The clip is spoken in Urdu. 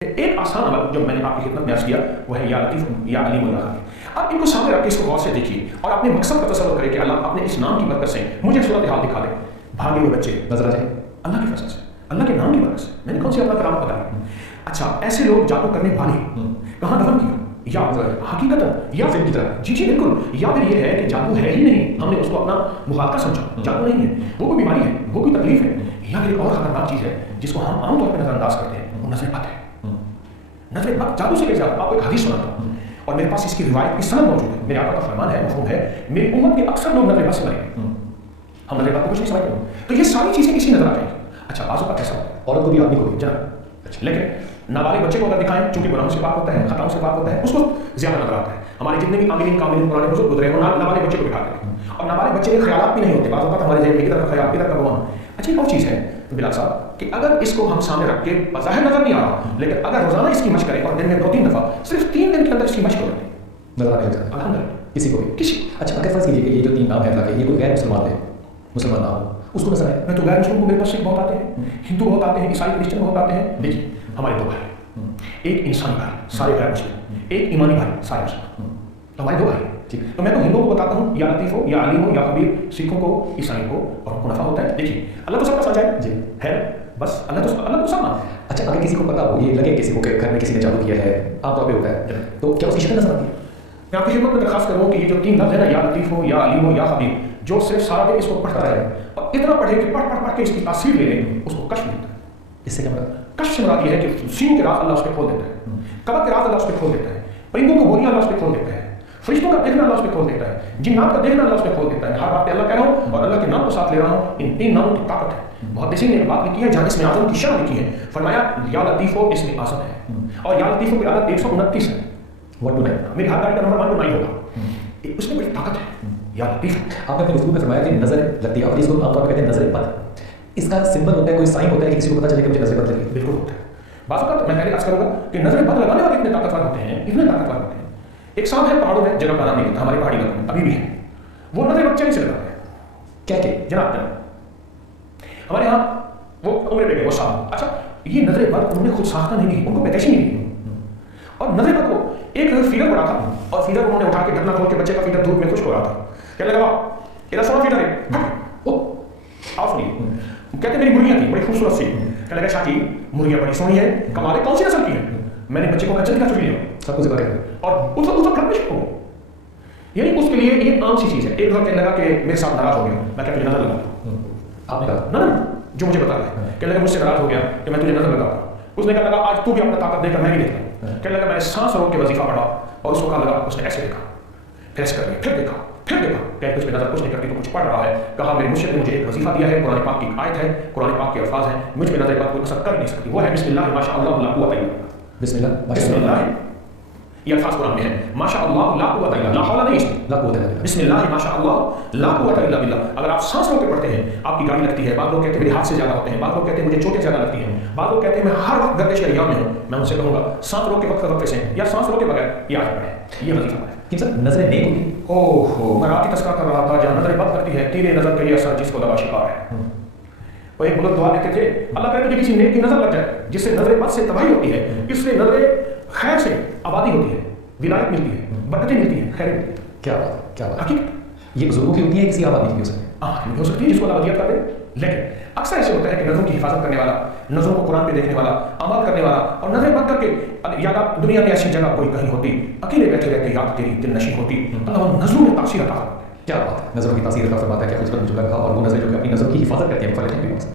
ایک آسان عمل جو میں نے آپ کی خدمت میں عرض کیا وہ ہے یا لطیف یا علیم یا خبیر۔ آپ ان کو سامنے رکھ کے اس کو غور سے دیکھیے اور اپنے مقصد کا تصور کریں کہ اللہ اپنے اس نام کی برکت سے مجھے صورتحال دکھا دے۔ بھاگے ہوئے بچے نظر آ جائیں اللہ کے فضل سے، اللہ کے نام کی برکت سے۔ میں نے کون سی اللہ کرامت بتائی؟ اچھا ایسے لوگ جادو کرنے والے کہاں دفن کیا؟ یا حقیقت یا فلم کی طرح؟ جی بالکل، یا پھر یہ ہے کہ جادو ہے ہی نہیں، ہم نے اس کو اپنا مغالطہ سمجھا، جادو نہیں ہے، وہ کوئی بیماری ہے، وہ کوئی تکلیف ہے، یا پھر ایک اور خطرناک چیز ہے جس کو ہم عام طور پہ نظر انداز کرتے ہیں، وہ نظر بد ہے۔ نظر بد جادو سے کیسے؟ آپ کو ایک حدیث سناتا ہوں اور میرے پاس اس کی روایت کی سند موجود ہے، میرے آقا کا فرمان ہے، مفہوم ہے، میری امت کے اکثر لوگ نظر بد سے مرے ہیں۔ ہم نظر بد کو کچھ نہیں سمجھتے، تو یہ ساری چیزیں اسی نظر آ جائیں گی۔ اچھا بازو کا کیسا ہوتا ہے؟ عورت کو بھی آدمی کو بھی جناب، لیکن نابالغ بچے کو اگر دکھائیں چونکہ گناہوں سے پاک ہوتا ہے، خطاؤں سے پاک ہوتا ہے، اس کو زیادہ نظر آتا ہے۔ ہمارے جتنے بھی عاملین کاملین پرانے بزرگ گزرے ہیں نابالغ بچے کو دکھاتے ہیں، اور نابالغ بچے کے خیالات بھی نہیں ہوتے، بعض اوقات ہمارے ذہن میں ادھر کا خیال ادھر کا گمان۔ اچھا ایک اور چیز ہے بلال صاحب کہ اگر اس کو ہم سامنے رکھ کے بظاہر نظر نہیں آ رہا، لیکن اگر روزانہ اس کی مشق کریں اور دن میں 2-3 دفعہ صرف 3 دن کے اندر اس کی مشق کریں نظر آ جائے گا الحمدللہ کسی کو بھی کسی۔ اچھا اگر فرض کیجیے کہ یہ جو 3 نام ہے اللہ کے، یہ کوئی غیر مسلمان ہے، مسلمان نہ ہو، اس کو نظر آئے؟ میں تو غیر مسلم کو میرے پاس سکھ بہت آتے ہیں، ہندو بہت آتے ہیں، عیسائی کرسچن بہت آتے ہیں۔ دیکھیے ہمارے 2 بھائی، ایک انسانی بھائی سارے غیر مسلم، ایک ایمانی بھائی سارے مسلم، تو ہمارے 2 بھائی ٹھیک۔ تو میں تو ہندوؤں کو بتاتا ہوں یا لطیف ہو یا علیم ہو یا خبیر، سکھوں کو عیسائیوں کو، اور ہم کو نفع ہوتا ہے۔ دیکھیے اللہ تو سب کا سمجھا ہے جی ہے، بس اللہ تو سب مانتا ہے۔ اچھا اگر کسی کو پتا ہو، یہ لگے کسی کو کہ گھر میں کسی نے جادو کیا ہے، عام طور پہ ہوتا ہے، تو کیا اس کی شکل نظر آتی ہے؟ میں آپ کی خدمت میں درخواست کروں کہ یہ جو 3 لفظ ہے نا، یا لطیف ہو یا علیم ہو یا خبیر، جو صرف سارا دن اس کو پڑھتا رہے اور اتنا پڑھے کہ پڑھ کے اس کی تاثیر لے لے، اس کو کشف ملتا ہے۔ اس سے کیا مراد؟ کشف سے مراد یہ ہے کہ سینوں کے راز اللہ اس پہ کھول دیتا ہے، قبر کے راز اللہ اس پہ کھول دیتا ہے، پرندوں کو بولیاں اللہ اس پہ کھول دیتا ہے، فرشتوں کا دیکھنا اللہ اس پہ کھول دیتا ہے، جنات کا دیکھنا اللہ اس پہ کھول دیتا ہے۔ ہر بات پہ اللہ کہہ رہا ہوں اور اللہ کے نام کو ساتھ لے رہا ہوں، ان 3 ناموں کی طاقت ہے۔ محدثین نے بات لکھی ہے جہاں اسم اعظم کی شرح لکھی ہے، فرمایا یا لطیف ہو اسم اعظم ہے، اور یا لطیف ہو کی عدد 129 ہے، 129 میری ہاتھ کا نمبر 129 ہوگا، اس میں بڑی طاقت ہے یا لطیف۔ آپ نے اپنے گفتگو میں فرمایا کہ نظر لگتی ہے، اور اس کو عام طور پر کہتے ہیں نظر بد، اس کا سمبل ہوتا ہے، کوئی سائن ہوتا ہے کہ کسی کو پتہ چلے کہ مجھے نظر بد لگی؟ بالکل ہوتا ہے۔ بعض اوقات میں پہلے عرض کروں گا کہ نظر بد لگانے والے اتنے طاقتور ہوتے ہیں، اتنے طاقتور ہوتے ہیں۔ ایک صاحب ہے پہاڑوں میں، جناب کا نام نہیں لیتا، ہمارے پہاڑی علاقوں میں ابھی بھی ہے، وہ نظر بد چلی سے لگاتے ہیں۔ کیا کہ جناب ہمارے یہاں وہ عمرے پہ گئے وہ صاحب، اچھا یہ نظر بد انہوں نے خود ساختہ نہیں لی، ان کو پیدائشی نہیں لی، اور نظر بد کو ایک فیڈر پڑا تھا، اور فیڈر انہوں نے اٹھا کے ڈھکنا کھول کے بچے کا فیڈر دودھ میں خشک ہو رہا تھا، کہنے لگا ادھر سونا فیڈر ہے، آپ سنیے، کہتے میری مرغیاں تھیں بڑی خوبصورت سی، کہنے لگا شاہ جی مرغیاں بڑی سونی ہے، کمال ہے، کون سی نسل کی ہے؟ میں نے بچے کو کچھ دکھا چکی لیا، سب کچھ دکھا، اور اس وقت گھر میں شک ہو، یعنی اس کے لیے یہ عام سی چیز ہے۔ ایک دفعہ کہنے لگا کہ میرے ساتھ ناراض ہو گیا، میں کہا تجھے نظر لگا، آپ نے کہا نہ جو مجھے بتا رہا ہے، کہنے لگا مجھ سے ناراض ہو گیا کہ میں تجھے نظر لگاتا ہوں۔ اس نے کہا لگا آج تو بھی اپنا طاقت دے کر میں بھی دیکھتا ہوں، کہنے لگا میں نے سانس روک کے وظیفہ پڑھا اور اس کو کہا لگا، اس نے ایسے دیکھا، پھر ایسے کر لیا، پھر دیکھا کہ کچھ میں نظر کچھ نہیں کرتی تو کچھ پڑھ رہا ہے، کہا میرے مرشد نے مجھے ایک وظیفہ دیا ہے، قرآن پاک کی آیت ہے، قرآن پاک کے الفاظ ہیں، مجھ پہ نظر بد کوئی اثر کر نہیں سکتی، وہ ہے بسم اللہ ما شاء اللہ لا قوت الا باللہ، بسم اللہ یہ الفاظ قرآن میں ہے، ما شاء اللہ لا قوت الا باللہ، لا حول نہیں ہے، لا قوت الا باللہ، بسم اللہ ما شاء اللہ لا قوت الا باللہ۔ اگر آپ سانس روک کے پڑھتے ہیں آپ کی گاڑی لگتی ہے، بعض لوگ کہتے ہیں میرے ہاتھ سے زیادہ ہوتے ہیں، بعض لوگ کہتے ہیں مجھے چوٹیں زیادہ لگتی ہیں، بعض لوگ کہتے ہیں میں ہر وقت گردش کے ایام میں ہوں، میں ان سے کہوں گا سانس روک کے وقت سے یا سانس روک کے بغیر یہ آیت پڑھیں، یہ وظیفہ ہے۔ کہ سر نظر نیک ہوتی ہے، اوہ میں رات کی تذکرہ کر رہا تھا جہاں نظر بد کرتی ہے، تیرے نظر کا یہ اثر جس کو لگا شکار ہے۔ وہ ایک بزرگ دعا دیتے تھے، اللہ کرے تجھے کسی نیک کی نظر لگ جائے جس سے نظر بد سے تباہی ہوتی ہے، اس سے نظر خیر سے آبادی ہوتی ہے، ولایت ملتی ہے، برکتیں ملتی ہیں، خیر ملتی ہے۔ کیا بات ہے، کیا بات، حقیقت یہ بزرگوں کی ہوتی ہے، کسی اور آدمی کی ہو سکتی ہے، ہو سکتی ہے جس کو اللہ ودیعت کر دے، لیکن اکثر ایسے ہوتا ہے کہ نظروں کی حفاظت کرنے والا، نظروں کو قرآن پہ دیکھنے والا، عمل کرنے والا، اور نظر بد کر کے یاد آپ دنیا میں ایسی جگہ کوئی کہیں ہوتی، اکیلے بیٹھے رہتے یاد تیری دل نشین ہوتی، اللہ ان نظروں میں تاثیر عطا کرتا ہے۔ کیا بات ہے، نظروں کی تاثیر عطا فرماتا ہے، کیا خوبصورت مجھے لگا، اور وہ نظر جو کہ اپنی نظروں کی حفاظت کرتی ہیں،